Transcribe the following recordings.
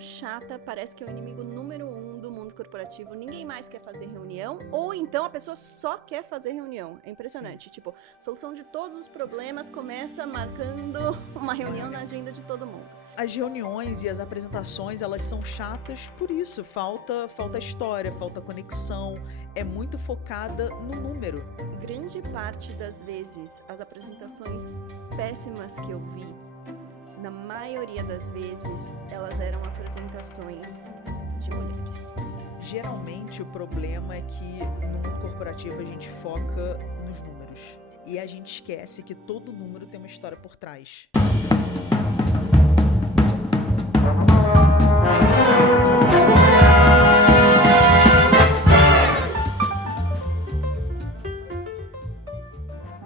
chata parece que é o inimigo número 1 do mundo corporativo. Ninguém mais quer fazer reunião, ou então a pessoa só quer fazer reunião. É impressionante. Sim. Tipo, solução de todos os problemas começa marcando uma reunião na agenda de todo mundo. As reuniões e as apresentações, elas são chatas por isso. Falta história, falta conexão. É muito focada no número. Grande parte das vezes, as apresentações péssimas que eu vi, na maioria das vezes, elas eram apresentações de mulheres. Geralmente, o problema é que no mundo corporativo a gente foca nos números. E a gente esquece que todo número tem uma história por trás.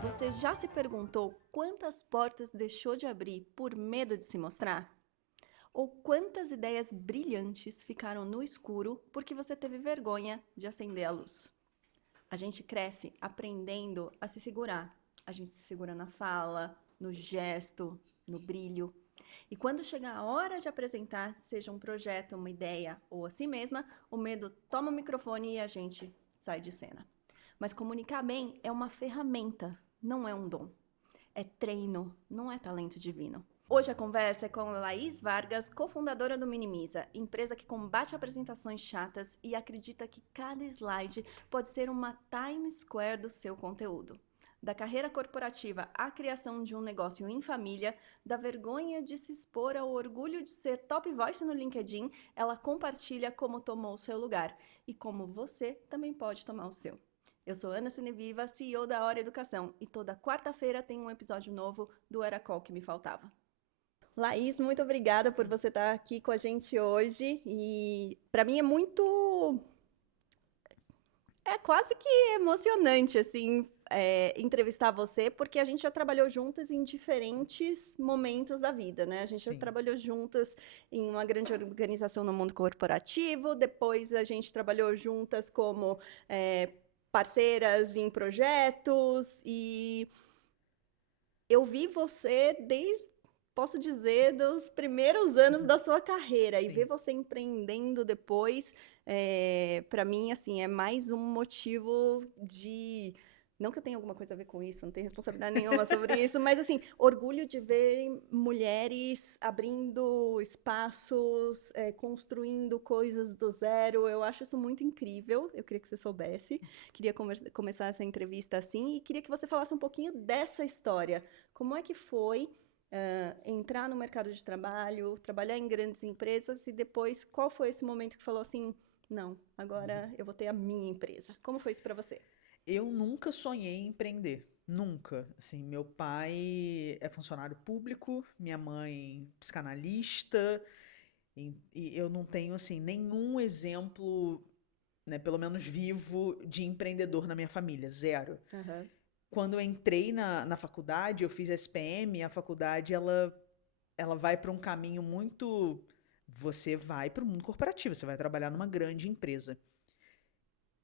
Você já se perguntou quantas portas deixou de abrir por medo de se mostrar? Ou quantas ideias brilhantes ficaram no escuro porque você teve vergonha de acender a luz? A gente cresce aprendendo a se segurar. A gente se segura na fala, no gesto, no brilho. E quando chega a hora de apresentar, seja um projeto, uma ideia ou a si mesma, o medo toma o microfone e a gente sai de cena. Mas comunicar bem é uma ferramenta, não é um dom. É treino, não é talento divino. Hoje a conversa é com Laís Vargas, cofundadora do Minimiza, empresa que combate apresentações chatas e acredita que cada slide pode ser uma Times Square do seu conteúdo. Da carreira corporativa à criação de um negócio em família, da vergonha de se expor ao orgulho de ser top voice no LinkedIn, ela compartilha como tomou o seu lugar e como você também pode tomar o seu. Eu sou Ana Cineviva, CEO da Hora Educação, e toda quarta-feira tem um episódio novo do Era Qual Que Me Faltava. Laís, muito obrigada por você estar aqui com a gente hoje, e para mim é quase que emocionante, assim, entrevistar você, porque a gente já trabalhou juntas em diferentes momentos da vida, né? A gente já trabalhou juntas em uma grande organização no mundo corporativo, depois a gente trabalhou juntas como parceiras em projetos, e eu vi você posso dizer, dos primeiros anos da sua carreira. Sim. E ver você empreendendo depois, para mim, assim, é mais um motivo de... Não que eu tenha alguma coisa a ver com isso, não tenho responsabilidade nenhuma sobre isso, mas, assim, orgulho de ver mulheres abrindo espaços, construindo coisas do zero. Eu acho isso muito incrível. Eu queria que você soubesse. Queria começar essa entrevista assim e queria que você falasse um pouquinho dessa história. Como é que foi entrar no mercado de trabalho, trabalhar em grandes empresas e depois, qual foi esse momento que falou assim, não, agora eu vou ter a minha empresa? Como foi isso para você? Eu nunca sonhei em empreender, nunca. Assim, meu pai é funcionário público, minha mãe psicanalista, e eu não tenho assim nenhum exemplo, né, pelo menos vivo, de empreendedor na minha família, zero. Uhum. Quando eu entrei na faculdade, eu fiz SPM, a faculdade ela vai para um caminho muito... Você vai para o mundo corporativo, você vai trabalhar numa grande empresa.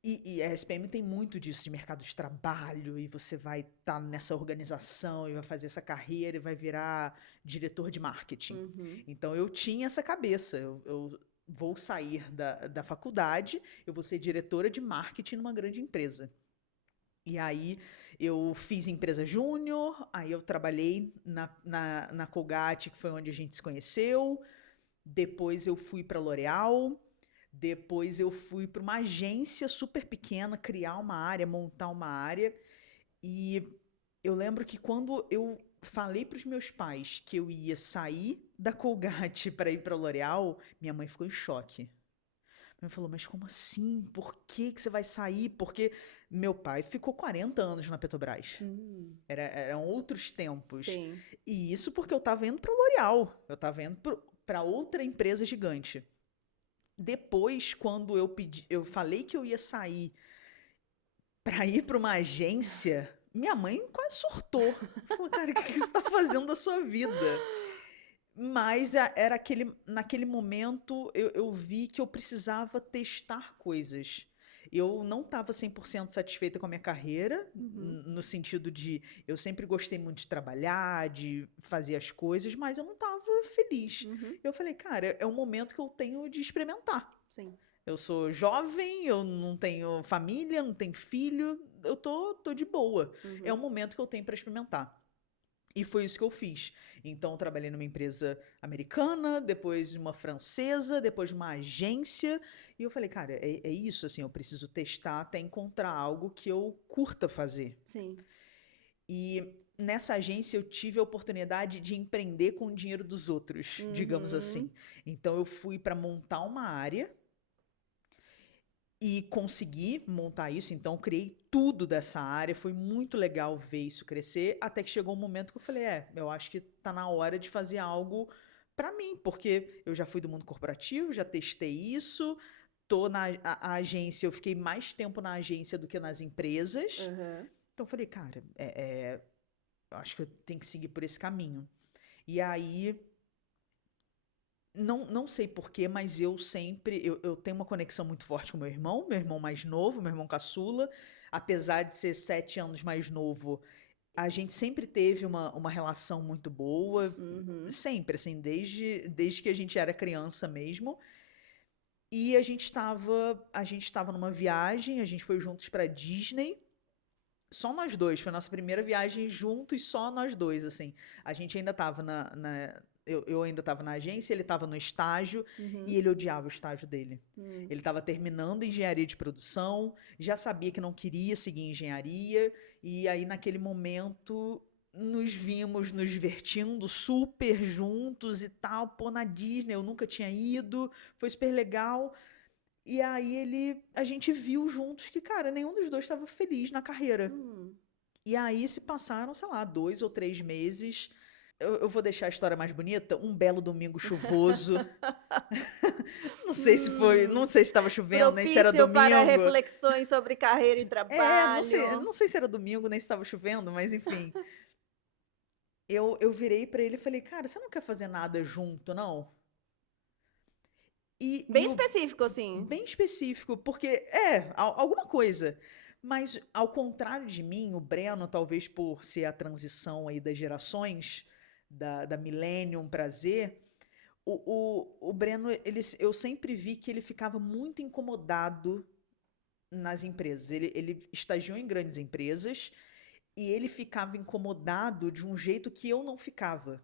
E a SPM tem muito disso, de mercado de trabalho, e você vai estar nessa organização, e vai fazer essa carreira, e vai virar diretor de marketing. Uhum. Então, eu tinha essa cabeça, eu vou sair da faculdade, eu vou ser diretora de marketing numa grande empresa. E aí, eu fiz empresa júnior, aí eu trabalhei na Colgate, que foi onde a gente se conheceu, depois eu fui para L'Oréal, depois eu fui para uma agência super pequena, criar uma área, montar uma área, e eu lembro que quando eu falei para os meus pais que eu ia sair da Colgate para ir para L'Oréal, minha mãe ficou em choque. Minha mãe falou, mas como assim? Por que você vai sair? Porque meu pai ficou 40 anos na Petrobras. Eram outros tempos. Sim. E isso porque eu estava indo para L'Oréal. Eu estava indo para outra empresa gigante. Depois, quando eu falei que eu ia sair para ir para uma agência, minha mãe quase surtou. Falou, cara, o que você está fazendo da sua vida? Mas era naquele momento eu vi que eu precisava testar coisas. Eu não estava 100% satisfeita com a minha carreira, no sentido de eu sempre gostei muito de trabalhar, de fazer as coisas, mas eu não estava feliz. Eu falei, cara, é um momento que eu tenho de experimentar. Sim. Eu sou jovem, eu não tenho família, não tenho filho, eu tô de boa. É um momento que eu tenho para experimentar. E foi isso que eu fiz. Então, eu trabalhei numa empresa americana, depois uma francesa, depois uma agência. E eu falei, cara, é isso, assim, eu preciso testar até encontrar algo que eu curta fazer. Sim. E nessa agência eu tive a oportunidade de empreender com o dinheiro dos outros, digamos assim. Então, eu fui para montar uma área e consegui montar isso, então criei tudo dessa área, foi muito legal ver isso crescer, até que chegou um momento que eu falei, eu acho que tá na hora de fazer algo pra mim, porque eu já fui do mundo corporativo, já testei isso, tô a agência, eu fiquei mais tempo na agência do que nas empresas, então eu falei, cara, eu acho que eu tenho que seguir por esse caminho. E aí não sei porquê, mas eu sempre. Eu tenho uma conexão muito forte com meu irmão mais novo, meu irmão caçula. Apesar de ser 7 anos mais novo, a gente sempre teve uma relação muito boa. Sempre, assim, desde que a gente era criança mesmo. E a gente estava numa viagem, a gente foi juntos pra Disney. Só nós dois, foi a nossa primeira viagem juntos, só nós dois, assim. A gente ainda estava eu ainda estava na agência, ele estava no estágio e ele odiava o estágio dele. Ele estava terminando engenharia de produção, já sabia que não queria seguir engenharia, e aí naquele momento nos vimos nos divertindo super juntos e tal, pô, na Disney, eu nunca tinha ido, foi super legal. E aí a gente viu juntos que, cara, nenhum dos dois estava feliz na carreira. E aí se passaram, sei lá, 2 ou 3 meses. Eu vou deixar a história mais bonita. Um belo domingo chuvoso. Não sei se foi, não sei se estava chovendo, nem se era Propício para domingo. reflexões sobre carreira e trabalho. Não sei se era domingo, nem se estava chovendo, mas enfim. Eu virei pra ele e falei, cara, você não quer fazer nada junto, não? Bem específico, assim. Bem específico, porque alguma coisa. Mas, ao contrário de mim, o Breno, talvez por ser a transição aí das gerações, da Millennium pra Z, o Breno, eu sempre vi que ele ficava muito incomodado nas empresas. Ele estagiou em grandes empresas e ele ficava incomodado de um jeito que eu não ficava.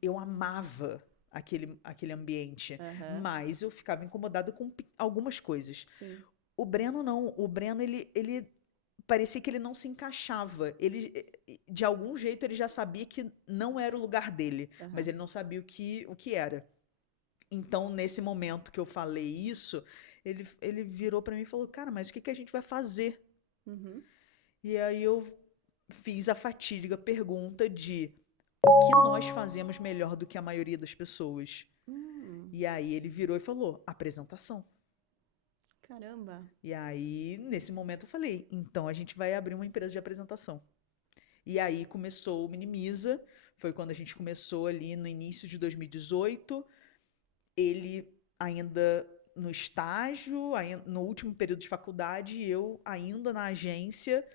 Eu amava aquele ambiente, mas eu ficava incomodado com algumas coisas. Sim. O Breno não. O Breno, ele parecia que ele não se encaixava. Ele, de algum jeito, ele já sabia que não era o lugar dele, mas ele não sabia o que era. Então, nesse momento que eu falei isso, ele virou pra mim e falou, cara, mas o que a gente vai fazer? E aí eu fiz a fatídica pergunta de o que nós fazemos melhor do que a maioria das pessoas? E aí ele virou e falou, apresentação. Caramba. E aí, nesse momento, eu falei, então a gente vai abrir uma empresa de apresentação. E aí começou o Minimiza, foi quando a gente começou ali no início de 2018. Ele ainda no estágio, no último período de faculdade, eu ainda na agência.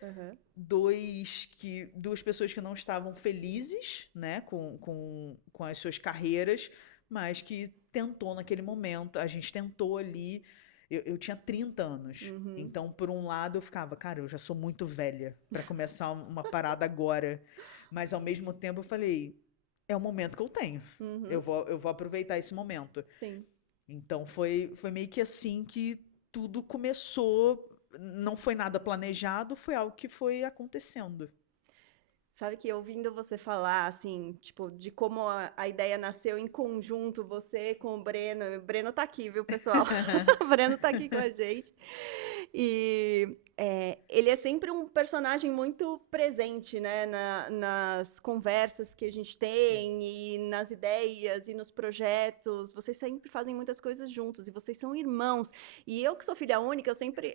Duas pessoas que não estavam felizes, né, com as suas carreiras, mas que tentou naquele momento. A gente tentou ali. Eu tinha 30 anos. Então, por um lado, eu ficava, cara, eu já sou muito velha para começar uma parada agora. Mas, ao mesmo tempo, eu falei, é o momento que eu tenho. Eu vou aproveitar esse momento. Sim. Então, foi meio que assim que tudo começou. Não foi nada planejado, foi algo que foi acontecendo. Sabe que ouvindo você falar, assim, tipo, de como a ideia nasceu em conjunto, você com o Breno. O Breno tá aqui, viu, pessoal? O Breno tá aqui com a gente. E ele é sempre um personagem muito presente, né? Nas conversas que a gente tem, e nas ideias, e nos projetos. Vocês sempre fazem muitas coisas juntos, e vocês são irmãos. E eu, que sou filha única, eu sempre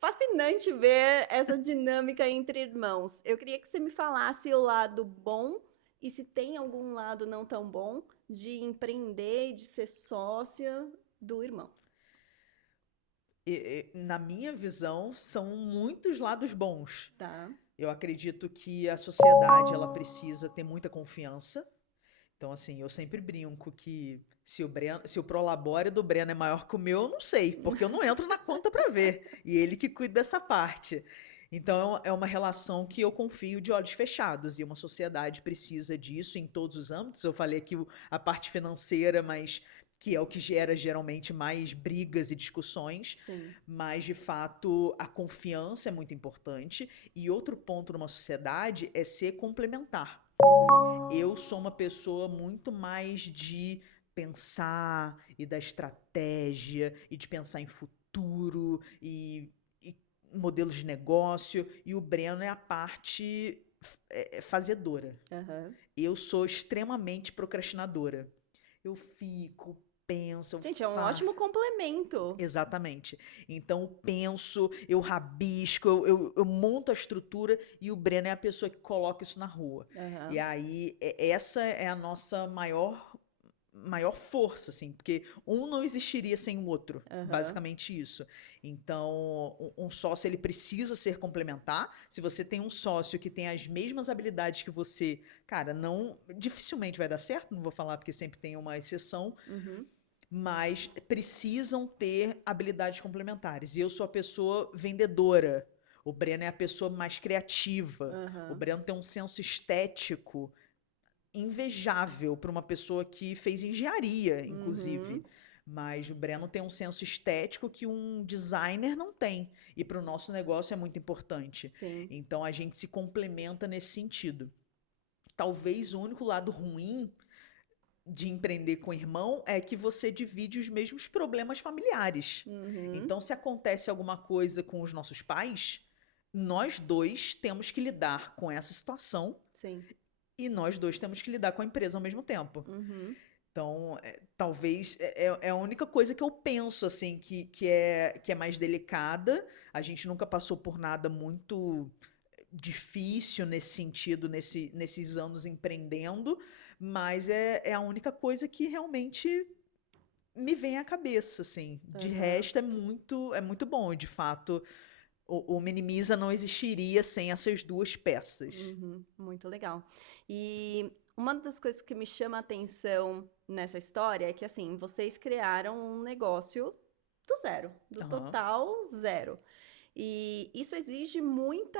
fascinante ver essa dinâmica entre irmãos. Eu queria que você me falasse o lado bom e se tem algum lado não tão bom de empreender e de ser sócia do irmão. Na minha visão, são muitos lados bons. Tá. Eu acredito que a sociedade ela precisa ter muita confiança. Então, assim, eu sempre brinco que se o prolabore do Breno é maior que o meu, eu não sei, porque eu não entro na conta para ver. E ele que cuida dessa parte. Então, é uma relação que eu confio de olhos fechados. E uma sociedade precisa disso em todos os âmbitos. Eu falei aqui a parte financeira, mas que é o que gera geralmente mais brigas e discussões. Sim. Mas, de fato, a confiança é muito importante. E outro ponto numa sociedade é ser complementar. Eu sou uma pessoa muito mais de pensar e da estratégia e de pensar em futuro e modelos de negócio. E o Breno é a parte fazedora. Aham. Eu sou extremamente procrastinadora. Eu fico, penso, eu Gente, é um ótimo faço. complemento. Exatamente. Então, eu penso, eu rabisco, eu monto a estrutura e o Breno é a pessoa que coloca isso na rua. E Aham. aí, essa é a nossa maior força, assim, porque um não existiria sem o outro, Aham. basicamente isso. Então, um sócio, ele precisa ser complementar. Se você tem um sócio que tem as mesmas habilidades que você, cara, não, dificilmente vai dar certo, não vou falar porque sempre tem uma exceção, Uhum. mas precisam ter habilidades complementares. E eu sou a pessoa vendedora. O Breno é a pessoa mais criativa. O Aham. Breno tem um senso estético invejável para uma pessoa que fez engenharia, inclusive. Uhum. Mas o Breno tem um senso estético que um designer não tem. E para o nosso negócio é muito importante. Sim. Então a gente se complementa nesse sentido. Talvez o único lado ruim de empreender com o irmão é que você divide os mesmos problemas familiares. Uhum. Então, se acontece alguma coisa com os nossos pais, nós dois temos que lidar com essa situação Sim. e nós dois temos que lidar com a empresa ao mesmo tempo. Uhum. Então, talvez é a única coisa que eu penso assim que é mais delicada. A gente nunca passou por nada muito difícil nesse sentido, nesses anos empreendendo, mas é a única coisa que realmente me vem à cabeça, assim. De Aham. resto, é muito bom. De fato, o Minimiza não existiria sem essas duas peças. Uhum. Muito legal. E uma das coisas que me chama a atenção nessa história é que, assim, vocês criaram um negócio do zero, do Aham. total zero. E isso exige muita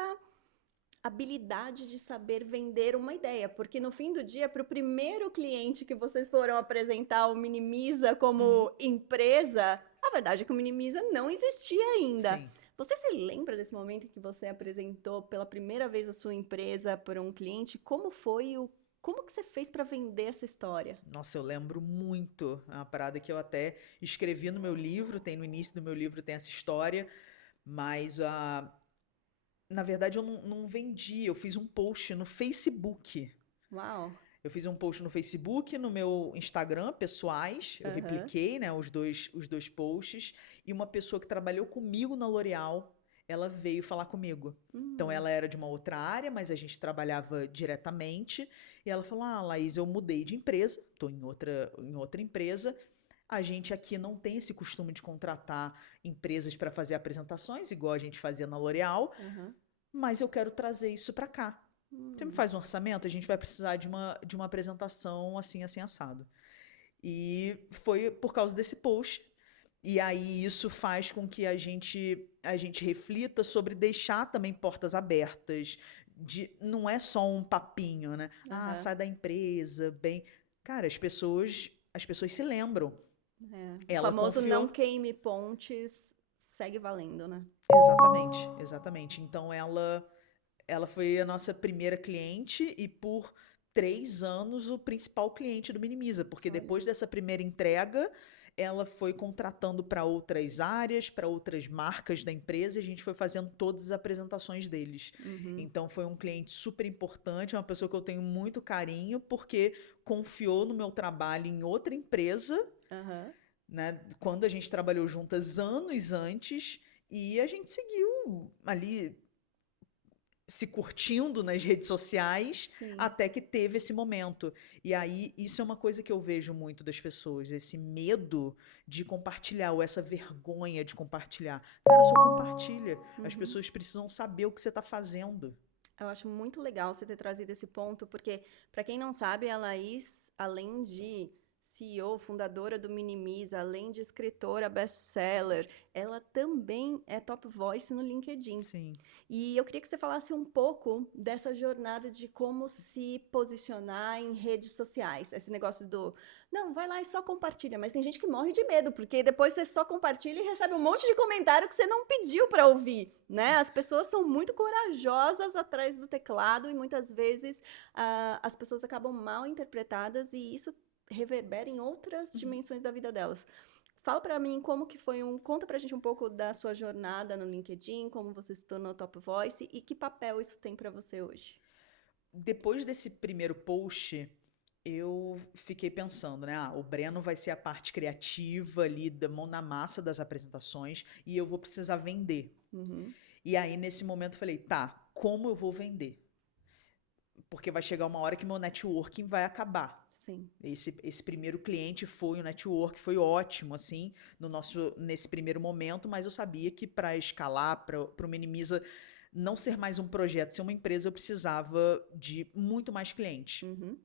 habilidade de saber vender uma ideia, porque no fim do dia, para o primeiro cliente que vocês foram apresentar o Minimiza Uhum. como empresa, a verdade é que o Minimiza não existia ainda. Sim. Você se lembra desse momento em que você apresentou pela primeira vez a sua empresa para um cliente? Como foi como que você fez para vender essa história? Nossa, eu lembro muito. É uma parada que eu até escrevi no meu livro, tem no início do meu livro, tem essa história, mas na verdade eu não vendi, eu fiz um post no Facebook. Uau! Eu fiz um post no Facebook, no meu Instagram, pessoais. Eu Aham. repliquei, né, os dois posts. E uma pessoa que trabalhou comigo na L'Oréal, ela veio falar comigo. Então, Hum. ela era de uma outra área, mas a gente trabalhava diretamente. E ela falou: Ah, Laís, eu mudei de empresa, estou em outra empresa. A gente aqui não tem esse costume de contratar empresas para fazer apresentações, igual a gente fazia na L'Oréal, Aham. mas eu quero trazer isso para cá. Você me Hum. faz um orçamento? A gente vai precisar de uma apresentação assim, assim, assado. E foi por causa desse post. E aí isso faz com que a gente reflita sobre deixar também portas abertas. Não é só um papinho, né? Ah, Aham. sai da empresa, bem. Cara, as pessoas se lembram. É. O Ela famoso não confiou. queime pontes segue valendo, né? Exatamente, exatamente. Então ela foi a nossa primeira cliente e por 3 anos o principal cliente do Minimiza, porque depois Olha. dessa primeira entrega, ela foi contratando para outras áreas, para outras marcas da empresa e a gente foi fazendo todas as apresentações deles. Uhum. Então foi um cliente super importante, uma pessoa que eu tenho muito carinho, porque confiou no meu trabalho em outra empresa, Aham. né? Quando a gente trabalhou juntas anos antes, e a gente seguiu ali se curtindo nas redes sociais, Sim. até que teve esse momento. E aí, isso é uma coisa que eu vejo muito das pessoas, esse medo de compartilhar, ou essa vergonha de compartilhar. Cara, só compartilha. As Uhum. pessoas precisam saber o que você está fazendo. Eu acho muito legal você ter trazido esse ponto, porque, para quem não sabe, a Laís, além de CEO, fundadora do Minimiza, além de escritora best-seller, ela também é top voice no LinkedIn. Sim. E eu queria que você falasse um pouco dessa jornada de como se posicionar em redes sociais. Esse negócio do, não, vai lá e só compartilha, mas tem gente que morre de medo, porque depois você só compartilha e recebe um monte de comentário que você não pediu para ouvir, né? As pessoas são muito corajosas atrás do teclado e muitas vezes as pessoas acabam mal interpretadas e isso reverbera em outras dimensões da vida delas. Fala pra mim como que foi conta pra gente um pouco da sua jornada no LinkedIn, como você se tornou Top Voice e que papel isso tem pra você hoje. Depois desse primeiro post, eu fiquei pensando, né? O Breno vai ser a parte criativa ali, da mão na massa das apresentações, e eu vou precisar vender. Uhum, E aí, nesse momento, eu falei, tá, como eu vou vender? Porque vai chegar uma hora que meu networking vai acabar. sim. Esse primeiro cliente foi o network, foi ótimo, assim, nesse primeiro momento, mas eu sabia que para escalar, para o Minimiza não ser mais um projeto, ser uma empresa, eu precisava de muito mais clientes. Uhum.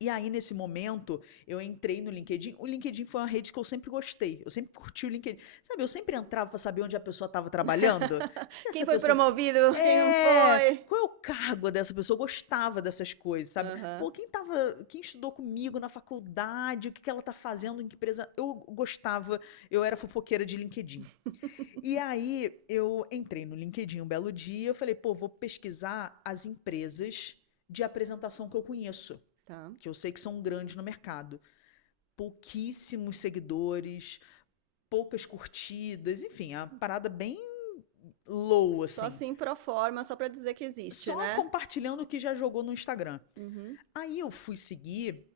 E aí, nesse momento, eu entrei no LinkedIn. O LinkedIn foi uma rede que eu sempre gostei. Eu sempre curti o LinkedIn. Sabe, eu sempre entrava para saber onde a pessoa estava trabalhando. Que Quem essa foi pessoa promovido, quem não foi? qual é o cargo dessa pessoa? Eu gostava dessas coisas, sabe? Aham. Pô, quem estudou comigo na faculdade, o que ela tá fazendo, em que empresa? Eu gostava, eu era fofoqueira de LinkedIn. E aí eu entrei no LinkedIn um belo dia, eu falei, pô, vou pesquisar as empresas de apresentação que eu conheço, Tá. que eu sei que são grandes no mercado. Pouquíssimos seguidores, poucas curtidas, enfim, a parada bem low, Só assim. assim pro forma, só pra dizer que existe, Só né? compartilhando o que já jogou no Instagram. Uhum. Aí eu fui seguir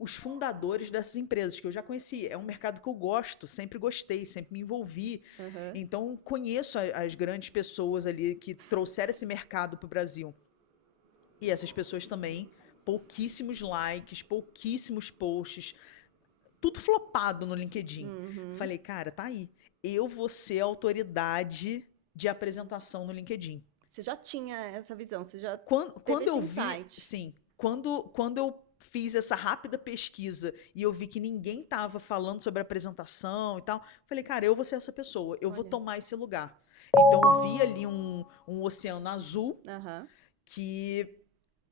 os fundadores dessas empresas, que eu já conheci. É um mercado que eu gosto, sempre gostei, sempre me envolvi. Uhum. Então, conheço as grandes pessoas ali que trouxeram esse mercado para o Brasil. E essas pessoas também, pouquíssimos likes, pouquíssimos posts, tudo flopado no LinkedIn. Uhum. Falei, cara, tá aí. Eu vou ser a autoridade de apresentação no LinkedIn. Você já tinha essa visão, você já teve Quando esse eu vi, insight. sim, quando eu fiz essa rápida pesquisa e eu vi que ninguém estava falando sobre apresentação e tal, falei, cara, eu vou ser essa pessoa, eu vou Olha. tomar esse lugar. Então eu vi ali um oceano azul Aham. que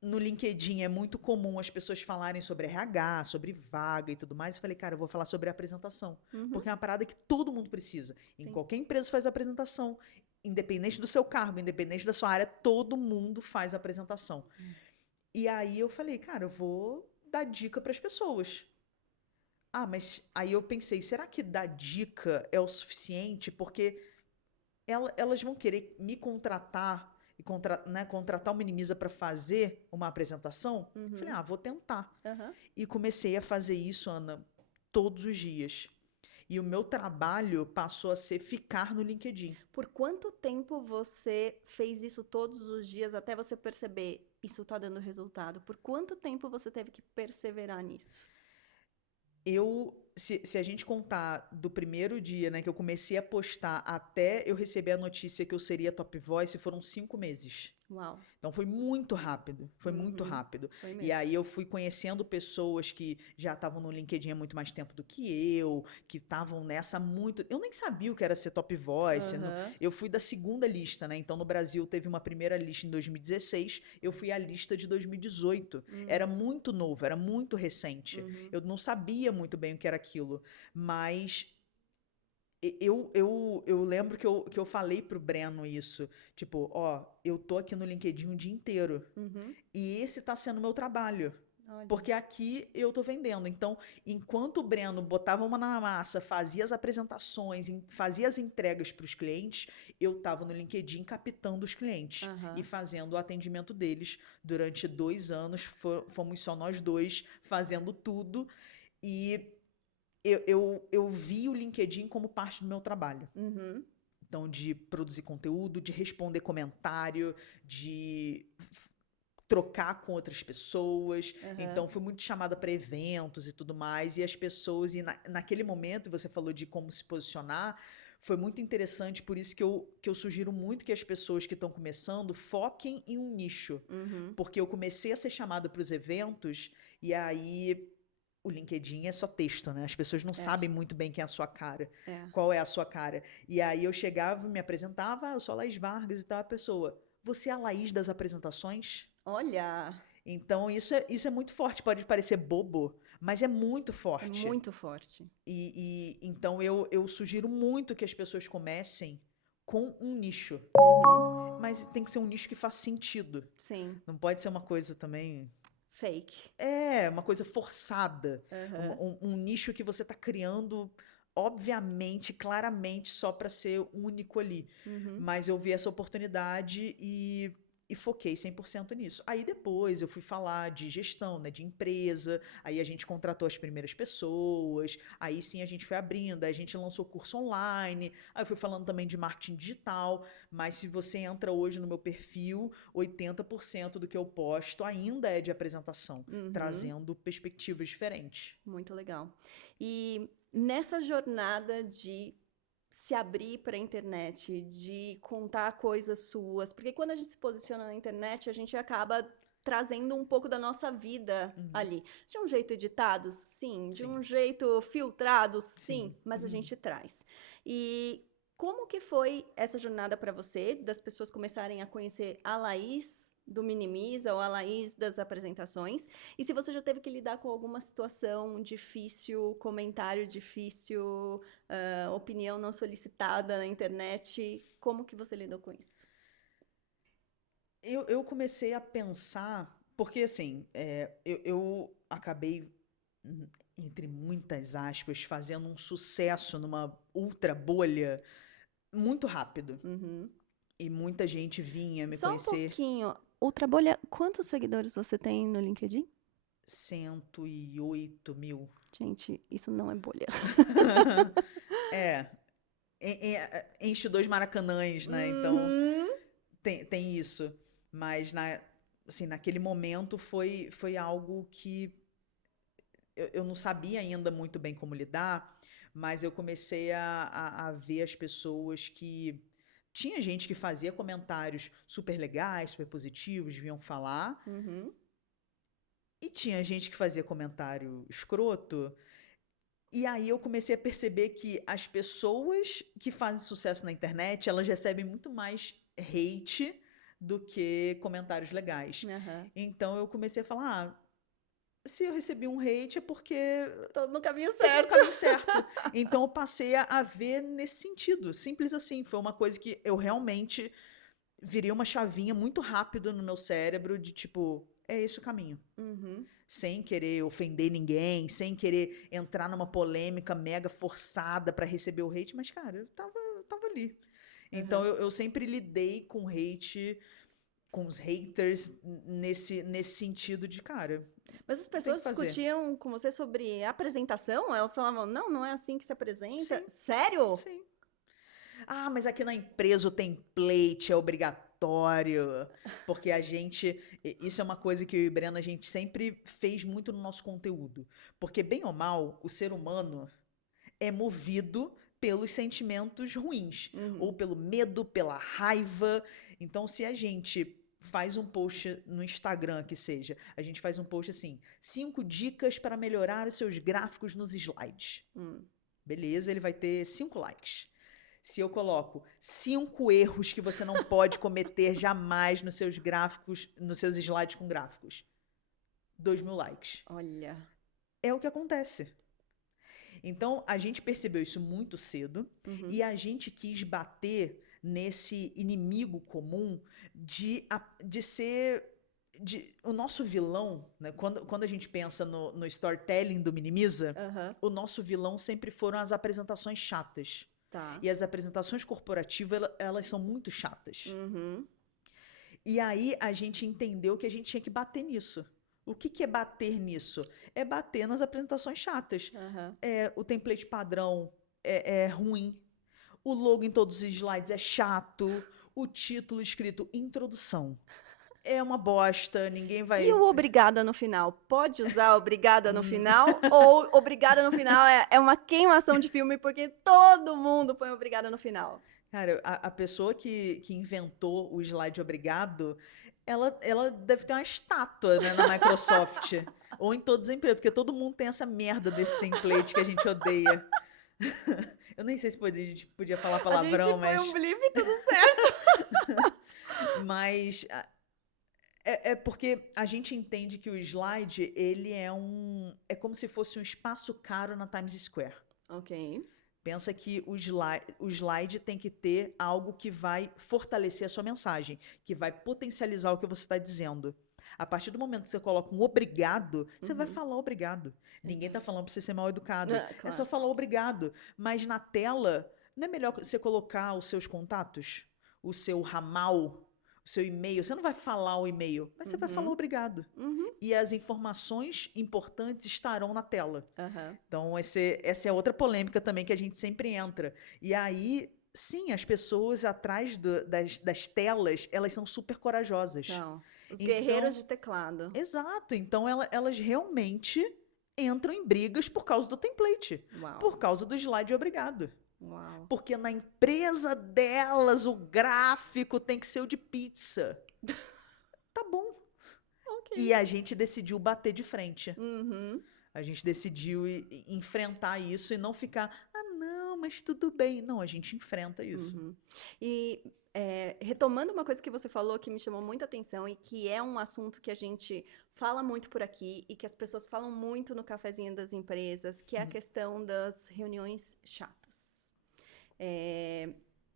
no LinkedIn é muito comum as pessoas falarem sobre RH, sobre vaga e tudo mais. Eu falei, cara, eu vou falar sobre apresentação. Uhum. Porque é uma parada que todo mundo precisa. Em Sim. qualquer empresa faz apresentação. Independente do seu cargo, independente da sua área, todo mundo faz apresentação. E aí eu falei, cara, eu vou dar dica para as pessoas. Ah, mas aí eu pensei, será que dar dica é o suficiente? Porque elas vão querer me contratar e contratar o Minimiza para fazer uma apresentação? Falei, Uhum. ah, vou tentar. Aham. E comecei a fazer isso, Ana, todos os dias. E o meu trabalho passou a ser ficar no LinkedIn. Por quanto tempo você fez isso todos os dias até você perceber isso tá dando resultado? Por quanto tempo você teve que perseverar nisso? Se a gente contar do primeiro dia, né, que eu comecei a postar até eu receber a notícia que eu seria Top Voice, foram 5 meses. Uau. Então foi muito rápido, foi muito Uhum. rápido. Foi E mesmo. aí eu fui conhecendo pessoas que já estavam no LinkedIn há muito mais tempo do que eu, que estavam nessa há muito. Eu nem sabia o que era ser Top Voice. Aham. Eu fui da segunda lista, né? Então no Brasil teve uma primeira lista em 2016, eu fui à lista de 2018. Era muito novo, era muito recente. Uhum. Eu não sabia muito bem o que era aquilo, mas eu lembro que eu falei pro Breno isso. Tipo, ó, eu tô aqui no LinkedIn o dia inteiro. Uhum. E esse tá sendo o meu trabalho. Olha. Porque aqui eu tô vendendo. Então, enquanto o Breno botava uma na massa, fazia as apresentações, fazia as entregas para os clientes, eu tava no LinkedIn captando os clientes e Aham. fazendo o atendimento deles. Durante 2 anos, fomos só nós dois fazendo tudo. E eu vi o LinkedIn como parte do meu trabalho. Uhum. Então, de produzir conteúdo, de responder comentário, de trocar com outras pessoas. Então, fui muito chamada para eventos e tudo mais. E as pessoas, naquele momento, você falou de como se posicionar, foi muito interessante. Por isso que eu sugiro muito que as pessoas que estão começando foquem em um nicho. Porque eu comecei a ser chamada para os eventos e aí o LinkedIn é só texto, né? As pessoas não sabem muito bem quem é a sua cara. Qual é a sua cara. E aí eu chegava, me apresentava, eu sou a Laís Vargas e tal. A pessoa, você é a Laís das apresentações? Olha! Então, isso é muito forte. Pode parecer bobo, mas é muito É forte. muito forte. Então, eu sugiro muito que as pessoas comecem com um nicho. Mas tem que ser um nicho que faz sentido. Sim. Não pode ser uma coisa também... Fake. uma coisa forçada. Um nicho que você está criando, obviamente, claramente, só para ser único ali. Mas eu vi essa oportunidade e foquei 100% nisso. Aí depois eu fui falar de gestão, né, de empresa, aí a gente contratou as primeiras pessoas, aí sim a gente foi abrindo, aí a gente lançou curso online, aí eu fui falando também de marketing digital, mas se você entra hoje no meu perfil, 80% do que eu posto ainda é de apresentação, trazendo perspectivas diferentes. Muito legal. E nessa jornada de se abrir para a internet, de contar coisas suas, porque quando a gente se posiciona na internet, a gente acaba trazendo um pouco da nossa vida ali. De um jeito editado, sim. De um jeito filtrado, sim. Mas a gente traz. E como que foi essa jornada para você, das pessoas começarem a conhecer a Laís do Minimiza ou a Laís das apresentações? E se você já teve que lidar com alguma situação difícil, comentário difícil, opinião não solicitada na internet, como que você lidou com isso? Eu comecei a pensar, porque assim, eu acabei, entre muitas aspas, fazendo um sucesso numa ultra bolha muito rápido. E muita gente vinha me Só um conhecer. pouquinho. Outra bolha, quantos seguidores você tem no LinkedIn? 108 mil. Gente, isso não é bolha. Enche 2 maracanãs, né? Então tem isso. Mas assim, naquele momento foi algo que eu não sabia ainda muito bem como lidar, mas eu comecei a ver as pessoas que... Tinha gente que fazia comentários super legais, super positivos, vinham falar. E tinha gente que fazia comentário escroto. E aí eu comecei a perceber que as pessoas que fazem sucesso na internet, elas recebem muito mais hate do que comentários legais. Então eu comecei a falar, se eu recebi um hate é porque tô no caminho tô no certo. caminho certo. Então eu passei a ver nesse sentido. Simples assim. Foi uma coisa que eu realmente virei uma chavinha muito rápido no meu cérebro de tipo, é esse o caminho. Sem querer ofender ninguém, sem querer entrar numa polêmica mega forçada pra receber o hate, mas, cara, eu tava ali. Então, eu sempre lidei com hate, com os haters, nesse sentido de, cara... Mas as tem pessoas que fazer. discutiam com você sobre apresentação? Elas falavam, não é assim que se apresenta? Sim. Sério? Sim. Ah, mas aqui na empresa o template é obrigatório, porque a gente... Isso é uma coisa que eu e Brena, a gente sempre fez muito no nosso conteúdo. Porque, bem ou mal, o ser humano é movido pelos sentimentos ruins. Ou pelo medo, pela raiva. Então, se a gente faz um post no Instagram, que seja, a gente faz um post assim, 5 dicas para melhorar os seus gráficos nos slides. Beleza, ele vai ter 5 likes. Se eu coloco 5 erros que você não pode cometer jamais nos seus gráficos, nos seus slides com gráficos, 2.000 likes. Olha. É o que acontece. Então, a gente percebeu isso muito cedo e a gente quis bater nesse inimigo comum de ser... o nosso vilão, né? Quando a gente pensa no storytelling do Minimiza, o nosso vilão sempre foram as apresentações chatas. E as apresentações corporativas, elas são muito chatas. E aí a gente entendeu que a gente tinha que bater nisso. O que é bater nisso? É bater nas apresentações chatas. O template padrão é ruim. o logo em todos os slides é chato, o título escrito introdução é uma bosta, ninguém vai... E o obrigada no final? Pode usar obrigada no final? Ou obrigada no final é uma queimação de filme porque todo mundo põe obrigada no final? Cara, a pessoa que inventou o slide obrigado, ela deve ter uma estátua, né, na Microsoft. Ou em todas as empresas, porque todo mundo tem essa merda desse template que a gente odeia. Eu nem sei se a gente podia falar palavrão, A gente mas... foi um blip e tudo certo. Mas é porque a gente entende que o slide, ele é como se fosse um espaço caro na Times Square. Ok. Pensa que o slide tem que ter algo que vai fortalecer a sua mensagem, que vai potencializar o que você está dizendo. A partir do momento que você coloca um obrigado, você vai falar obrigado. Ninguém está falando para você ser mal educado. Ah, É só claro. falar obrigado. Mas na tela, não é melhor você colocar os seus contatos? O seu ramal, o seu e-mail? Você não vai falar o e-mail, mas você vai falar obrigado. Uhum. E as informações importantes estarão na tela. Aham. Então, essa é outra polêmica também que a gente sempre entra. E aí, sim, as pessoas atrás das telas, elas são super corajosas. São os Então, guerreiros de teclado. exato. Então, elas realmente entram em brigas por causa do template. Uau. Por causa do slide obrigado. Uau. Porque na empresa delas, o gráfico tem que ser o de pizza. Tá bom. Ok. E a gente decidiu bater de frente. Uhum. A gente decidiu enfrentar isso e não ficar, não, mas tudo bem. Não, a gente enfrenta isso. Uhum. E retomando uma coisa que você falou que me chamou muita atenção e que é um assunto que a gente fala muito por aqui e que as pessoas falam muito no cafezinho das empresas, que é a questão das reuniões chatas.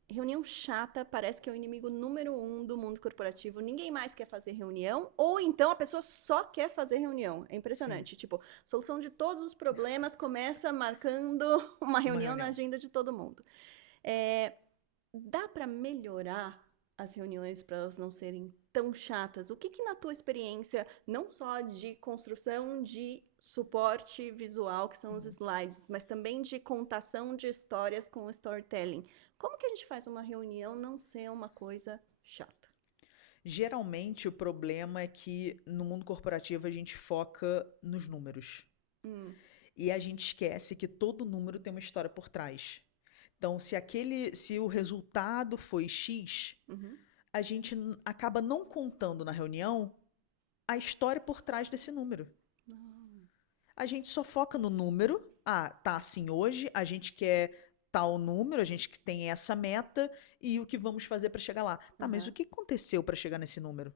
Reunião chata parece que é o inimigo número 1 do mundo corporativo. Ninguém mais quer fazer reunião, ou então a pessoa só quer fazer reunião. É impressionante. Sim. Tipo, solução de todos os problemas começa marcando uma reunião na agenda de todo mundo. Dá para melhorar as reuniões para elas não serem tão chatas? O que na tua experiência, não só de construção de suporte visual, que são os slides, mas também de contação de histórias com o storytelling, como que a gente faz uma reunião não ser uma coisa chata? Geralmente, o problema é que no mundo corporativo a gente foca nos números. E a gente esquece que todo número tem uma história por trás. Então, se o resultado foi X, a gente acaba não contando na reunião a história por trás desse número. A gente só foca no número. Tá assim hoje, a gente quer tal número, a gente que tem essa meta e o que vamos fazer para chegar lá. Tá, mas o que aconteceu para chegar nesse número?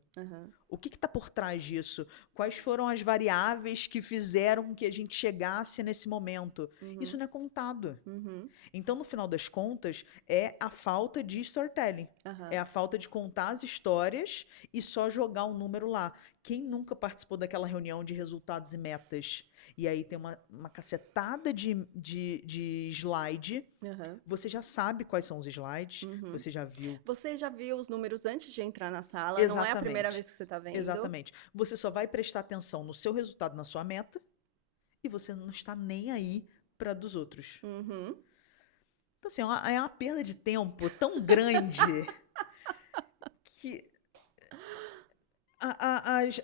O que está por trás disso? Quais foram as variáveis que fizeram com que a gente chegasse nesse momento? Isso não é contado. Então, no final das contas, é a falta de storytelling. É a falta de contar as histórias e só jogar um número lá. Quem nunca participou daquela reunião de resultados e metas? E aí tem uma cacetada de slide. Você já sabe quais são os slides. Você já viu. Você já viu os números antes de entrar na sala. Exatamente. Não é a primeira vez que você está vendo. Exatamente. Você só vai prestar atenção no seu resultado, na sua meta. E você não está nem aí para dos outros. Então, assim, é uma perda de tempo tão grande que...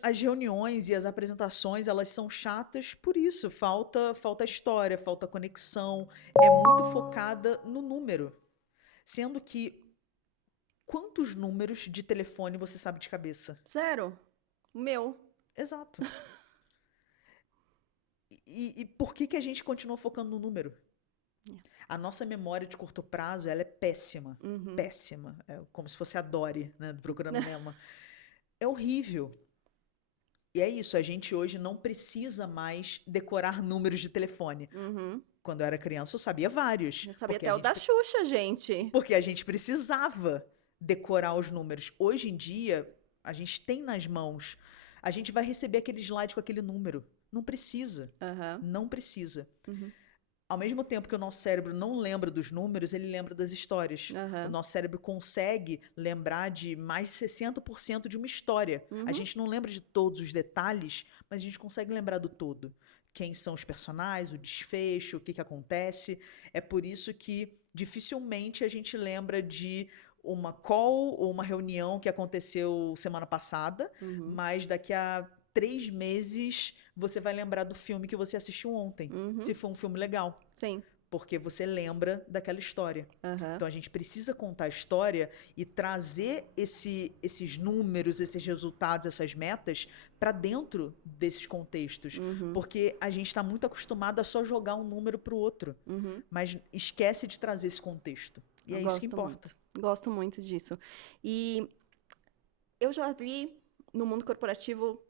As reuniões e as apresentações, elas são chatas por isso. Falta história, falta conexão. É muito focada no número. Sendo que, quantos números de telefone você sabe de cabeça? 0. O meu. Exato. E por que a gente continua focando no número? A nossa memória de curto prazo, ela é péssima. Péssima. É como se fosse a Dory, né, do Procurando Nemo. É horrível. E é isso, a gente hoje não precisa mais decorar números de telefone. Quando eu era criança, eu sabia vários. Eu sabia até o da Xuxa, gente. Porque a gente precisava decorar os números. Hoje em dia, a gente tem nas mãos. A gente vai receber aquele slide com aquele número. Não precisa. Não precisa. Ao mesmo tempo que o nosso cérebro não lembra dos números, ele lembra das histórias. O nosso cérebro consegue lembrar de mais de 60% de uma história. A gente não lembra de todos os detalhes, mas a gente consegue lembrar do todo. Quem são os personagens, o desfecho, o que acontece. É por isso que dificilmente a gente lembra de uma call ou uma reunião que aconteceu semana passada, Uhum. mas daqui a 3 meses você vai lembrar do filme que você assistiu ontem, Uhum. se for um filme legal, Sim. porque você lembra daquela história. Aham. Então a gente precisa contar a história e trazer esses números, esses resultados, essas metas para dentro desses contextos, Uhum. porque a gente está muito acostumado a só jogar um número para o outro, Uhum. mas esquece de trazer esse contexto. E Eu é isso que gosto importa. muito. Gosto muito disso. E eu já vi no mundo corporativo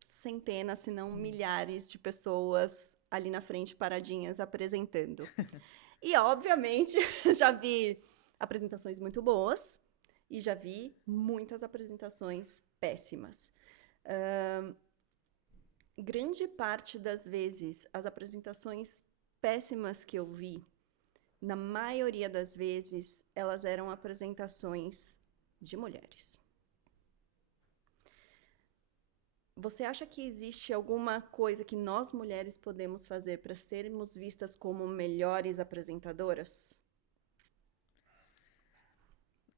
centenas, se não milhares de pessoas ali na frente paradinhas apresentando. E, obviamente, já vi apresentações muito boas e já vi muitas apresentações péssimas. Grande parte das vezes, as apresentações péssimas que eu vi, na maioria das vezes, elas eram apresentações de mulheres. Você acha que existe alguma coisa que nós mulheres podemos fazer para sermos vistas como melhores apresentadoras?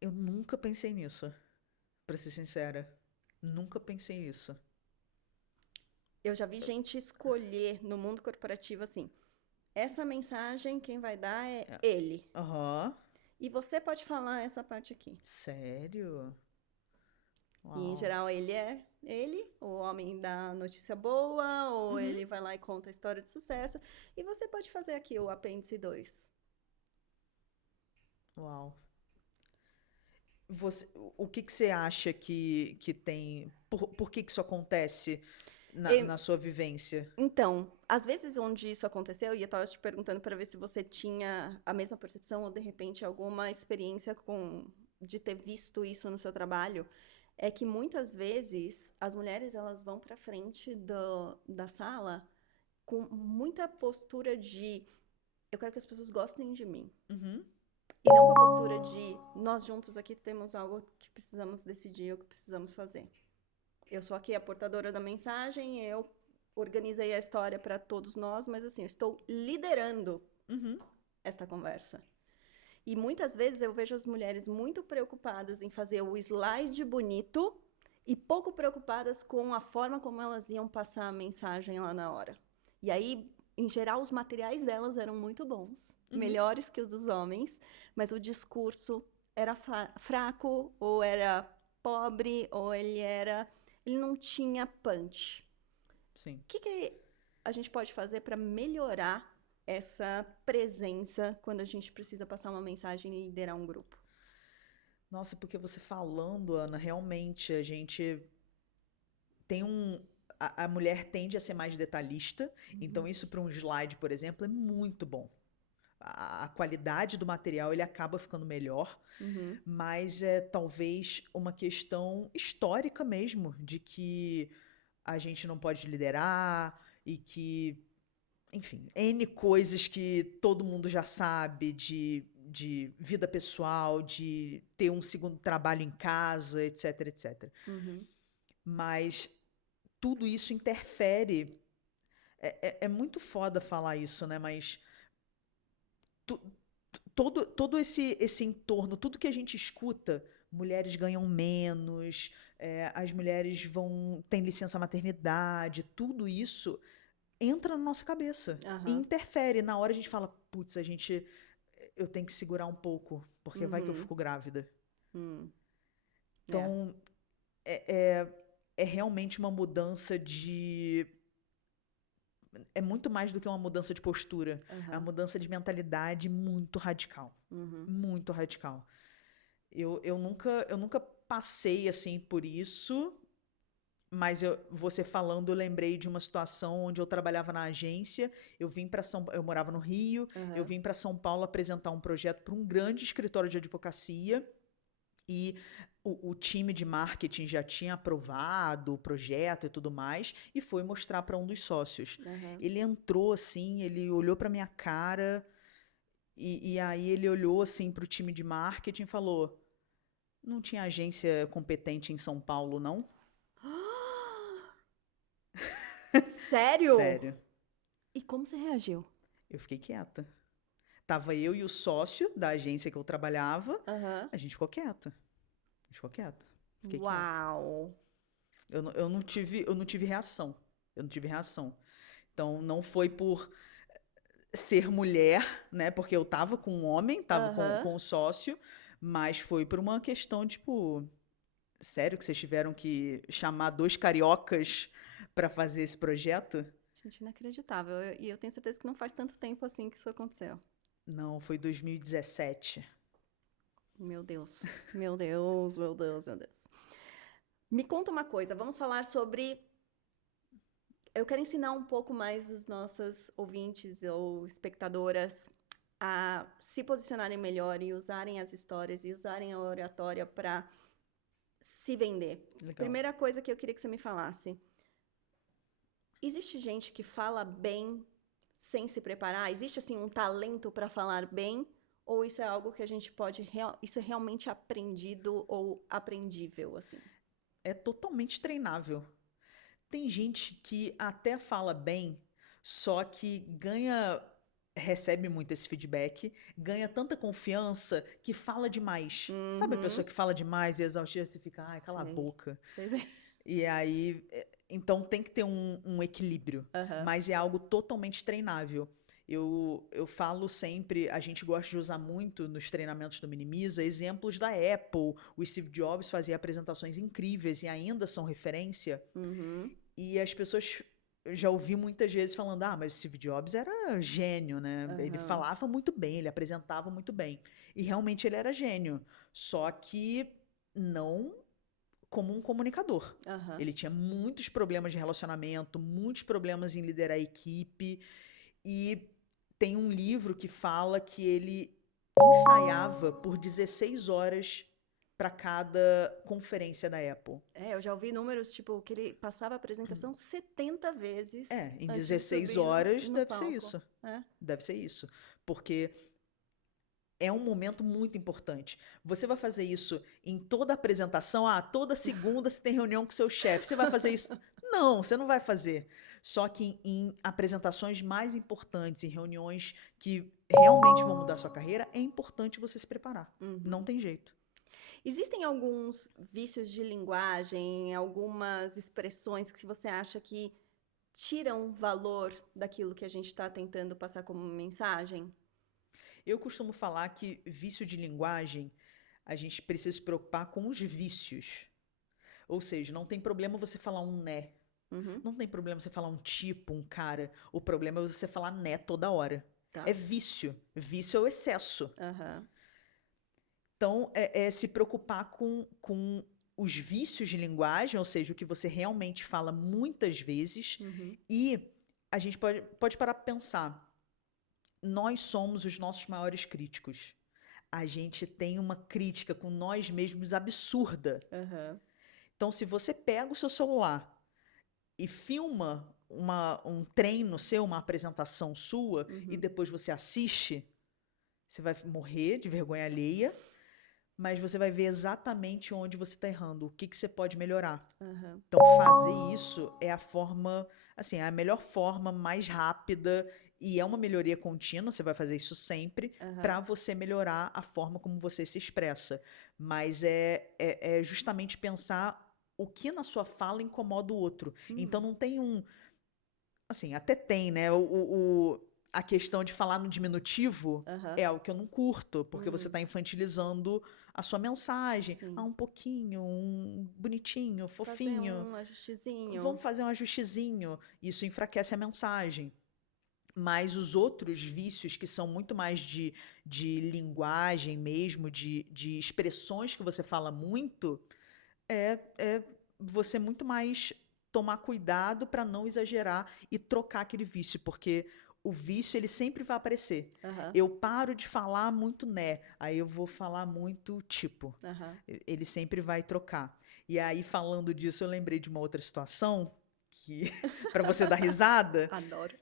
Eu nunca pensei nisso, para ser sincera. Nunca pensei nisso. Eu já vi gente escolher no mundo corporativo assim: essa mensagem quem vai dar é É, ele. aham. E você pode falar essa parte aqui. Sério? E em Uau. geral ele é ele, o homem da notícia boa, ou Uhum. ele vai lá e conta a história de sucesso. E você pode fazer aqui o apêndice 2. Uau. O que que você acha que tem. Por que que isso acontece na sua vivência? Então, às vezes onde isso aconteceu, e eu estava te perguntando para ver se você tinha a mesma percepção ou de repente alguma experiência de ter visto isso no seu trabalho, é que muitas vezes as mulheres elas vão para frente da sala com muita postura de eu quero que as pessoas gostem de mim. Uhum. E não com a postura de nós juntos aqui temos algo que precisamos decidir, o que precisamos fazer. Eu sou aqui a portadora da mensagem, eu organizei a história para todos nós, mas assim, eu estou liderando Uhum. esta conversa. E muitas vezes eu vejo as mulheres muito preocupadas em fazer o slide bonito e pouco preocupadas com a forma como elas iam passar a mensagem lá na hora. E aí, em geral, os materiais delas eram muito bons, Uhum. melhores que os dos homens, mas o discurso era fraco, ou era pobre, ou ele não tinha punch. Sim. O que a gente pode fazer para melhorar essa presença quando a gente precisa passar uma mensagem e liderar um grupo? Nossa, porque você falando, Ana, realmente a gente tem um. A mulher tende a ser mais detalhista, então Uhum. isso para um slide, por exemplo, é muito bom. A qualidade do material ele acaba ficando melhor, Uhum. mas é talvez uma questão histórica mesmo, de que a gente não pode liderar e que, enfim, N coisas que todo mundo já sabe de vida pessoal, de ter um segundo trabalho em casa, etc, etc. Uhum. Mas tudo isso interfere. É muito foda falar isso, né? Mas tu- todo esse entorno, tudo que a gente escuta, mulheres ganham menos, as mulheres têm licença maternidade, tudo isso entra na nossa cabeça e Aham. interfere. Na hora a gente fala, putz, eu tenho que segurar um pouco, porque vai que eu Uhum. fico grávida. Hum. É. Então, é realmente uma mudança de. É muito mais do que uma mudança de postura. É uma Aham. mudança de mentalidade muito radical. Uhum. Muito radical. Eu nunca passei assim por isso, mas você falando, eu lembrei de uma situação onde eu trabalhava na agência, eu morava no Rio, eu Aham. vim para São Paulo apresentar um projeto para um grande escritório de advocacia e o time de marketing já tinha aprovado o projeto e tudo mais e foi mostrar para um dos sócios. Aham. Ele entrou assim, ele olhou para minha cara e aí ele olhou assim para o time de marketing e falou: não tinha agência competente em São Paulo, não? Sério? Sério. E como você reagiu? Eu fiquei quieta. Tava eu e o sócio da agência que eu trabalhava, Aham. a gente ficou quieto. A gente ficou quieto. Fiquei quieto. Uau! Eu não tive reação. Eu não tive reação. Então, não foi por ser mulher, né? Porque eu tava com um homem, tava Aham. com o sócio, mas foi por uma questão, tipo, sério que vocês tiveram que chamar dois cariocas pra fazer esse projeto? Gente, inacreditável. E eu tenho certeza que não faz tanto tempo assim que isso aconteceu. Não, foi 2017. Meu Deus, meu Deus, meu Deus, meu Deus. Me conta uma coisa, vamos falar sobre. Eu quero ensinar um pouco mais os nossos ouvintes ou espectadoras a se posicionarem melhor e usarem as histórias e usarem a oratória para se vender. Legal. Primeira coisa que eu queria que você me falasse. Existe gente que fala bem sem se preparar? Existe assim um talento para falar bem? Ou isso é algo que a gente pode, isso é realmente aprendido ou aprendível, assim? É totalmente treinável. Tem gente que até fala bem, só que recebe muito esse feedback, ganha tanta confiança que fala demais. Sabe a pessoa Uhum, que fala demais e exaustiva, você fica, ai, cala a sei, boca. sei bem. E aí, então tem que ter um equilíbrio, Aham, mas é algo totalmente treinável. Eu falo sempre, a gente gosta de usar muito nos treinamentos do Minimiza, exemplos da Apple. O Steve Jobs fazia apresentações incríveis e ainda são referência. uhum, E as pessoas eu já ouvi muitas vezes falando, ah, mas o Steve Jobs era gênio, né? Ele aham, falava muito bem, ele apresentava muito bem. E realmente ele era gênio. Só que não como um comunicador. aham. Ele tinha muitos problemas de relacionamento, muitos problemas em liderar a equipe. E tem um livro que fala que ele ensaiava por 16 horas para cada conferência da Apple. É, eu já ouvi números, tipo, que ele passava a apresentação 70 vezes É, em antes de 16 subir horas no deve ser palco. isso. É. Deve ser isso. Porque é um momento muito importante. Você vai fazer isso em toda apresentação? Ah, toda segunda você tem reunião com seu chefe. Você vai fazer isso? Não, você não vai fazer. Só que em apresentações mais importantes, em reuniões que realmente vão mudar a sua carreira, é importante você se preparar. Não Uhum. tem jeito. Existem alguns vícios de linguagem, algumas expressões que você acha que tiram valor daquilo que a gente está tentando passar como mensagem? Eu costumo falar que vício de linguagem, a gente precisa se preocupar com os vícios. Ou seja, não tem problema você falar um né. Uhum. Não tem problema você falar um tipo, um cara. O problema é você falar né toda hora. É Tá. vício. Vício é o excesso. Aham. Então, é se preocupar com os vícios de linguagem, ou seja, o que você realmente fala muitas vezes. Uhum. E a gente pode parar para pensar. Nós somos os nossos maiores críticos. A gente tem uma crítica com nós mesmos absurda. Aham. Então, se você pega o seu celular e filma um treino seu, uma apresentação sua, e Uhum. depois você assiste, você vai morrer de vergonha alheia, mas você vai ver exatamente onde você está errando, o que você pode melhorar. Aham. Então, fazer isso é a forma, assim, é a melhor forma, mais rápida, e é uma melhoria contínua, você vai fazer isso sempre, Aham. para você melhorar a forma como você se expressa. Mas é justamente pensar o que na sua fala incomoda o outro. Então, Hum. não tem assim, até tem, né? A questão de falar no diminutivo Aham. é algo que eu não curto, porque você Hum. está infantilizando a sua mensagem. Ah, Sim. um pouquinho, um bonitinho, Fazer fofinho. um ajustezinho. Vamos fazer um ajustezinho. Isso enfraquece a mensagem. Mas os outros vícios, que são muito mais de linguagem mesmo, de expressões que você fala muito, é você muito mais tomar cuidado para não exagerar e trocar aquele vício, porque o vício ele sempre vai aparecer. Aham. Eu paro de falar muito né, aí eu vou falar muito tipo. Aham. Ele sempre vai trocar. E aí falando disso, eu lembrei de uma outra situação que para você dar risada, Adoro.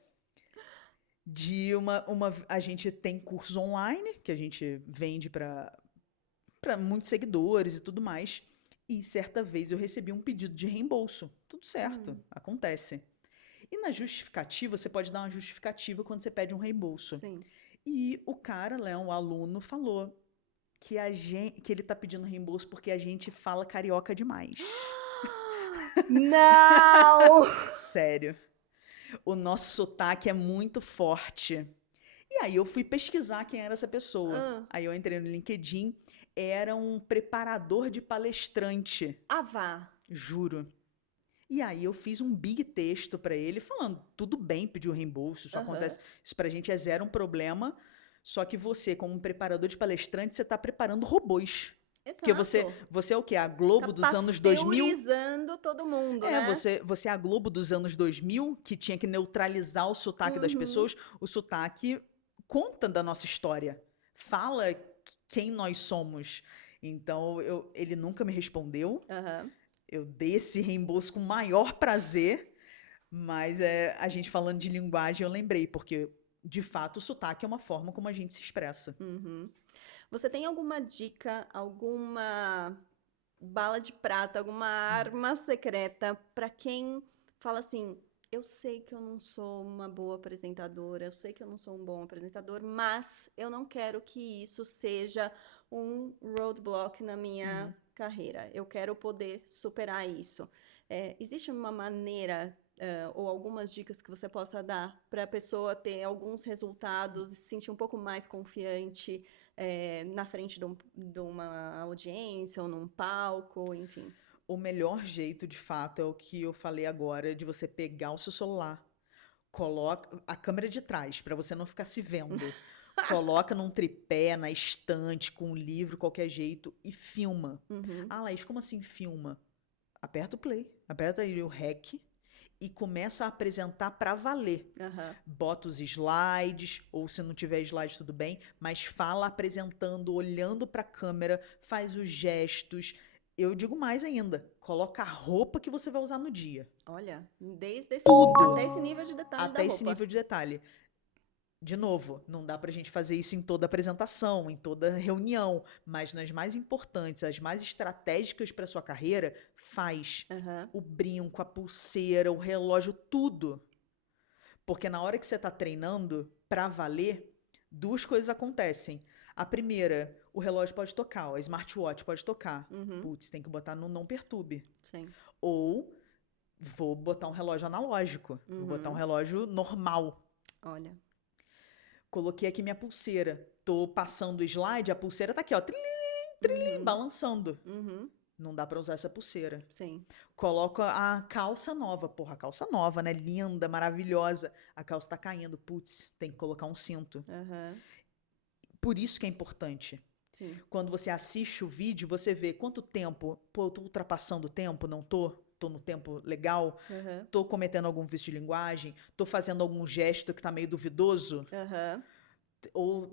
de a gente tem cursos online que a gente vende para muitos seguidores e tudo mais. E certa vez eu recebi um pedido de reembolso. Tudo certo, Hum. acontece. E na justificativa, você pode dar uma justificativa quando você pede um reembolso. Sim. E o cara, né, o aluno, falou que ele tá pedindo reembolso porque a gente fala carioca demais. Não! Sério. O nosso sotaque é muito forte. E aí eu fui pesquisar quem era essa pessoa. Ah, Aí eu entrei no LinkedIn, era um preparador de palestrante, vá. juro. E aí eu fiz um big texto pra ele falando, tudo bem pedir o reembolso, isso Aham. acontece, isso pra gente é zero um problema, só que você, como um preparador de palestrante, você tá preparando robôs. Porque você, Exato. você é o quê? A Tá Globo dos anos 2000? pasteurizando todo mundo, É, né? você é a Globo dos anos 2000, que tinha que neutralizar o sotaque das Uhum. pessoas. O sotaque conta da nossa história, fala quem nós somos. Então, ele nunca me respondeu. Aham. Eu dei esse reembolso com o maior prazer, mas a gente falando de linguagem, eu lembrei, porque de fato o sotaque é uma forma como a gente se expressa. Uhum. Você tem alguma dica, alguma bala de prata, alguma arma secreta para quem fala assim: eu sei que eu não sou uma boa apresentadora, eu sei que eu não sou um bom apresentador, mas eu não quero que isso seja um roadblock na minha Uhum. carreira. Eu quero poder superar isso. Existe uma maneira, ou algumas dicas que você possa dar para a pessoa ter alguns resultados e se sentir um pouco mais confiante? Na frente de uma audiência ou num palco, enfim. O melhor jeito, de fato, é o que eu falei agora, de você pegar o seu celular, coloca a câmera de trás, para você não ficar se vendo. Coloca num tripé, na estante, com um livro, qualquer jeito, e filma. Uhum, Ah, Laís, como assim filma? Aperta o play, aperta aí o REC e começa a apresentar para valer. aham, Bota os slides, ou se não tiver slide, tudo bem, mas fala apresentando, olhando para a câmera, faz os gestos. Eu digo mais ainda, coloca a roupa que você vai usar no dia. olha, até esse Tudo, nível de detalhe da até esse roupa. nível de detalhe. De novo, não dá pra gente fazer isso em toda apresentação, em toda reunião, mas nas mais importantes, as mais estratégicas para sua carreira, faz Aham, o brinco, a pulseira, o relógio, tudo. Porque na hora que você está treinando para valer, duas coisas acontecem. A primeira, o relógio pode tocar, ó, a smartwatch pode tocar. uhum, Putz, tem que botar no não perturbe. sim, Ou vou botar um relógio analógico, vou botar um uhum, relógio normal. olha, Coloquei aqui minha pulseira. Tô passando o slide, a pulseira tá aqui, ó, uhum, balançando. uhum, Não dá pra usar essa pulseira. sim, Coloco a calça nova. Porra, a calça nova, né? Linda, maravilhosa. A calça tá caindo. Putz, tem que colocar um cinto. aham, Por isso que é importante. sim, Quando você assiste o vídeo, você vê quanto tempo. Pô, eu tô ultrapassando o tempo? Não tô? Tô no tempo legal? aham, Tô cometendo algum vício de linguagem? Tô fazendo algum gesto que tá meio duvidoso? aham, Ou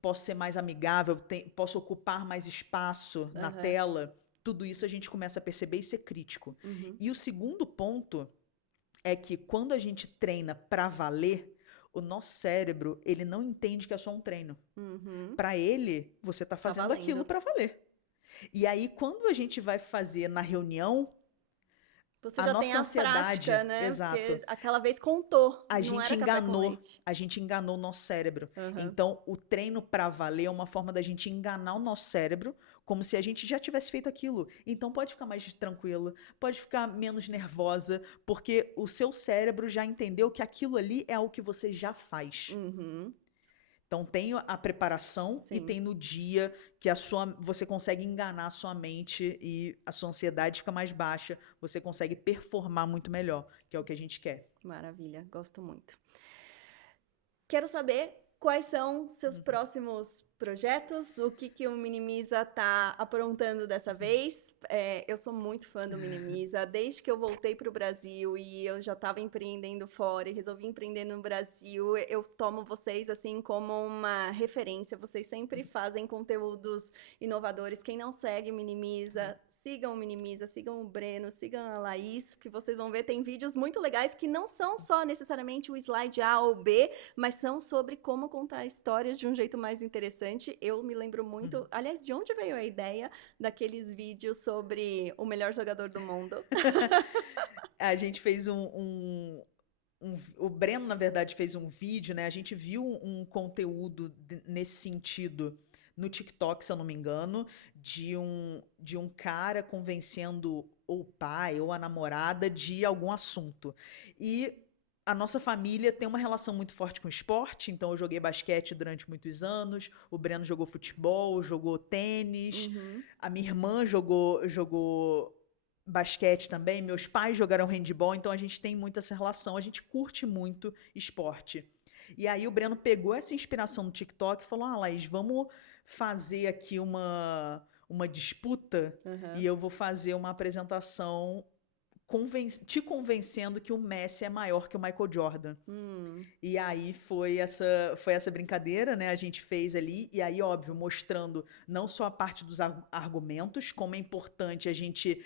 posso ser mais amigável? Posso ocupar mais espaço na aham, tela? Tudo isso a gente começa a perceber e ser crítico. uhum, E o segundo ponto é que quando a gente treina pra valer, o nosso cérebro, ele não entende que é só um treino. uhum, Para ele, você tá tá fazendo aquilo valendo. para valer. E aí, quando a gente vai fazer na reunião, Você a já tem nossa a prática, ansiedade, né? exato, Porque aquela vez contou, a não gente era café com enganou, leite. a gente enganou o nosso cérebro. Aham, Então, o treino para valer é uma forma da gente enganar o nosso cérebro, como se a gente já tivesse feito aquilo. Então, pode ficar mais tranquilo, pode ficar menos nervosa, porque o seu cérebro já entendeu que aquilo ali é o que você já faz. uhum, Então tem a preparação e sim. tem no dia que você consegue enganar a sua mente e a sua ansiedade fica mais baixa, você consegue performar muito melhor, que é o que a gente quer. Maravilha, gosto muito. Quero saber quais são seus Uhum. próximos projetos, o que que o Minimiza tá aprontando dessa vez. Eu sou muito fã do Minimiza, desde que eu voltei para o Brasil e eu já estava empreendendo fora e resolvi empreender no Brasil, eu tomo vocês assim como uma referência. Vocês sempre fazem conteúdos inovadores. Quem não segue o Minimiza, sigam o Minimiza, sigam o Breno, sigam a Laís, que vocês vão ver, tem vídeos muito legais que não são só necessariamente o slide A ou B, mas são sobre como contar histórias de um jeito mais interessante. Eu me lembro muito, Uhum. aliás, de onde veio a ideia daqueles vídeos sobre o melhor jogador do mundo? A gente fez o Breno, na verdade, fez um vídeo, né? A gente viu um conteúdo nesse sentido no TikTok, se eu não me engano, de um cara convencendo ou o pai ou a namorada de algum assunto. E a nossa família tem uma relação muito forte com esporte, então eu joguei basquete durante muitos anos, o Breno jogou futebol, jogou tênis, Uhum. a minha irmã jogou basquete também, meus pais jogaram handball, então a gente tem muito essa relação, a gente curte muito esporte. E aí o Breno pegou essa inspiração no TikTok e falou: Ah, Laís, vamos fazer aqui uma disputa e Aham. eu vou fazer uma apresentação te convencendo que o Messi é maior que o Michael Jordan. Hum. E aí foi essa brincadeira, né? A gente fez ali, e aí, óbvio, mostrando não só a parte dos argumentos, como é importante a gente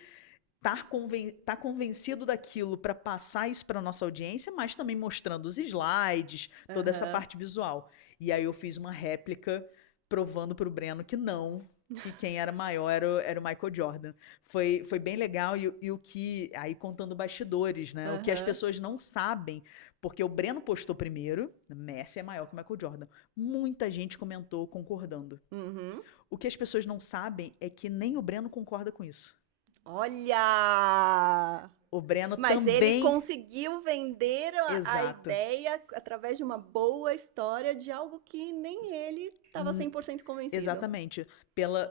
tá convencido daquilo para passar isso para nossa audiência, mas também mostrando os slides, toda essa Aham. parte visual. E aí eu fiz uma réplica provando pro Breno que não, que quem era maior era o Michael Jordan. Foi bem legal e o que, aí contando bastidores, né? O que as Aham. pessoas não sabem, porque o Breno postou primeiro, Messi é maior que o Michael Jordan. Muita gente comentou concordando. Uhum. O que as pessoas não sabem é que nem o Breno concorda com isso. Olha! O Breno Mas ele também. conseguiu vender a Exato. ideia através de uma boa história de algo que nem ele estava Hum, 100% convencido. Exatamente.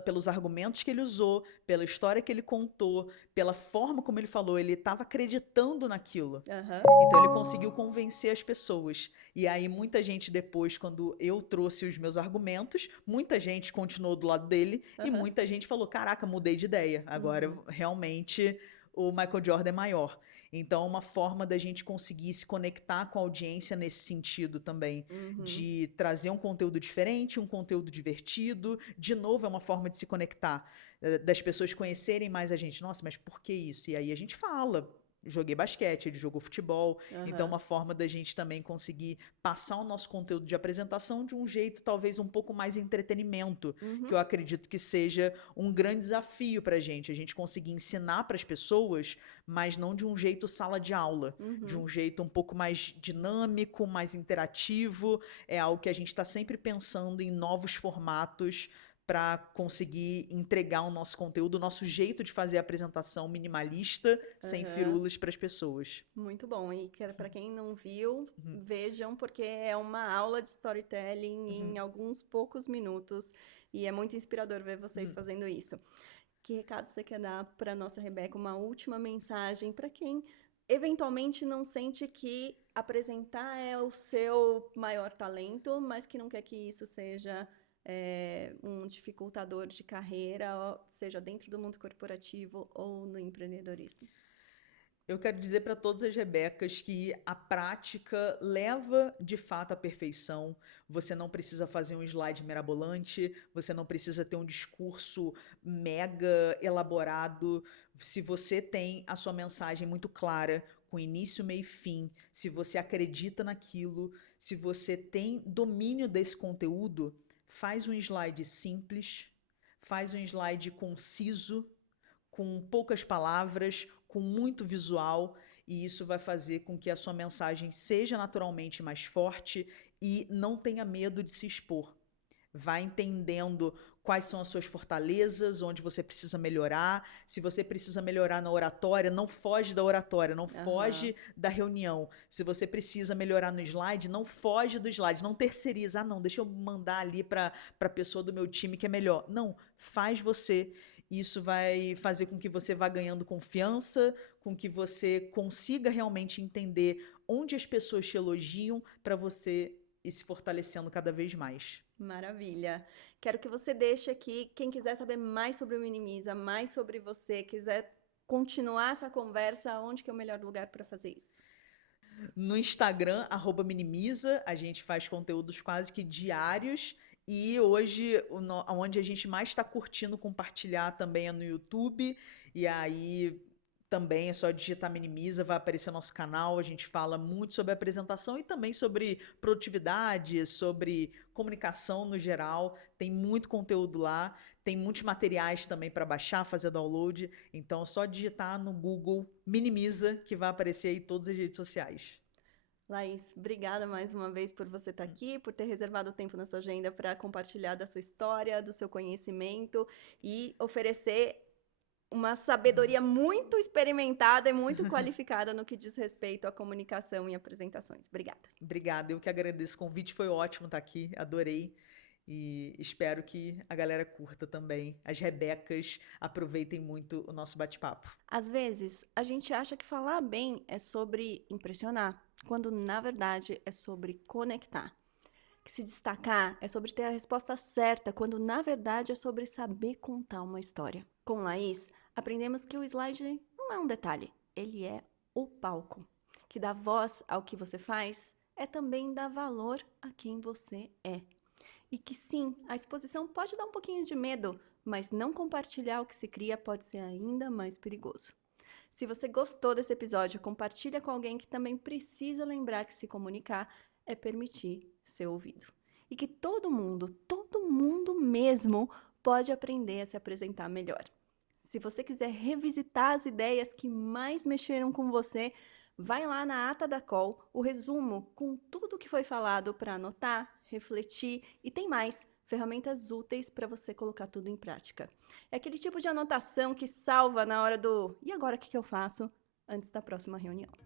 Pelos argumentos que ele usou, pela história que ele contou, pela forma como ele falou, ele estava acreditando naquilo. Aham. Então ele conseguiu convencer as pessoas. E aí muita gente depois, quando eu trouxe os meus argumentos, muita gente continuou do lado dele e Aham. muita gente falou: "Caraca, mudei de ideia. Agora Uhum. realmente o Michael Jordan é maior". Então é uma forma da gente conseguir se conectar com a audiência nesse sentido também, Uhum. de trazer um conteúdo diferente, um conteúdo divertido. De novo, é uma forma de se conectar, das pessoas conhecerem mais a gente. Nossa, mas por que isso? E aí a gente fala. Joguei basquete, ele jogou futebol. Então, Aham. uma forma da gente também conseguir passar o nosso conteúdo de apresentação de um jeito talvez um pouco mais entretenimento, que Uhum. eu acredito que seja um grande desafio para a gente conseguir ensinar para as pessoas, mas não de um jeito sala de aula, de Uhum. um jeito um pouco mais dinâmico, mais interativo. É algo que a gente está sempre pensando em novos formatos para conseguir entregar o nosso conteúdo, o nosso jeito de fazer a apresentação minimalista, sem Aham. firulas para as pessoas. Muito bom. E para quem não viu, Uhum, vejam, porque é uma aula de storytelling em uhum, alguns poucos minutos. E é muito inspirador ver vocês uhum. fazendo isso. Que recado você quer dar para nossa Rebeca? Uma última mensagem para quem eventualmente não sente que apresentar é o seu maior talento, mas que não quer que isso seja um dificultador de carreira, seja dentro do mundo corporativo ou no empreendedorismo. Eu quero dizer para todas as Rebecas que a prática leva de fato à perfeição. Você não precisa fazer um slide mirabolante, você não precisa ter um discurso mega elaborado. Se você tem a sua mensagem muito clara, com início, meio e fim, se você acredita naquilo, se você tem domínio desse conteúdo, faz um slide simples, faz um slide conciso, com poucas palavras, com muito visual, e isso vai fazer com que a sua mensagem seja naturalmente mais forte e não tenha medo de se expor. Vai entendendo quais são as suas fortalezas, onde você precisa melhorar. Se você precisa melhorar na oratória, não foge da oratória, não Aham. foge da reunião. Se você precisa melhorar no slide, não foge do slide, não terceiriza. Ah, não, deixa eu mandar ali para a pessoa do meu time que é melhor. Não, faz você. Isso vai fazer com que você vá ganhando confiança, com que você consiga realmente entender onde as pessoas te elogiam para você ir se fortalecendo cada vez mais. Maravilha. Quero que você deixe aqui, quem quiser saber mais sobre o Minimiza, mais sobre você, quiser continuar essa conversa, onde que é o melhor lugar para fazer isso? No Instagram, @minimiza, a gente faz conteúdos quase que diários. E hoje, onde a gente mais está curtindo compartilhar também é no YouTube. E aí também é só digitar Minimiza, vai aparecer nosso canal. A gente fala muito sobre apresentação e também sobre produtividade, sobre comunicação no geral. Tem muito conteúdo lá. Tem muitos materiais também para baixar, fazer download. Então é só digitar no Google Minimiza que vai aparecer aí todas as redes sociais. Laís, obrigada mais uma vez por você estar aqui, por ter reservado tempo na sua agenda para compartilhar da sua história, do seu conhecimento e oferecer uma sabedoria muito experimentada e muito qualificada no que diz respeito à comunicação e apresentações. Obrigada. Obrigada, eu que agradeço. O convite foi ótimo estar aqui, adorei. E espero que a galera curta também. As Rebecas aproveitem muito o nosso bate-papo. Às vezes, a gente acha que falar bem é sobre impressionar, quando na verdade é sobre conectar. Que se destacar é sobre ter a resposta certa, quando na verdade é sobre saber contar uma história. Com Laís, aprendemos que o slide não é um detalhe, ele é o palco. Que dar voz ao que você faz é também dar valor a quem você é. E que sim, a exposição pode dar um pouquinho de medo, mas não compartilhar o que se cria pode ser ainda mais perigoso. Se você gostou desse episódio, compartilha com alguém que também precisa lembrar que se comunicar é permitir ser ouvido. E que todo mundo mesmo, pode aprender a se apresentar melhor. Se você quiser revisitar as ideias que mais mexeram com você, vai lá na ata da call, o resumo com tudo que foi falado para anotar, refletir e tem mais, ferramentas úteis para você colocar tudo em prática. É aquele tipo de anotação que salva na hora do "e agora o que eu faço?" antes da próxima reunião.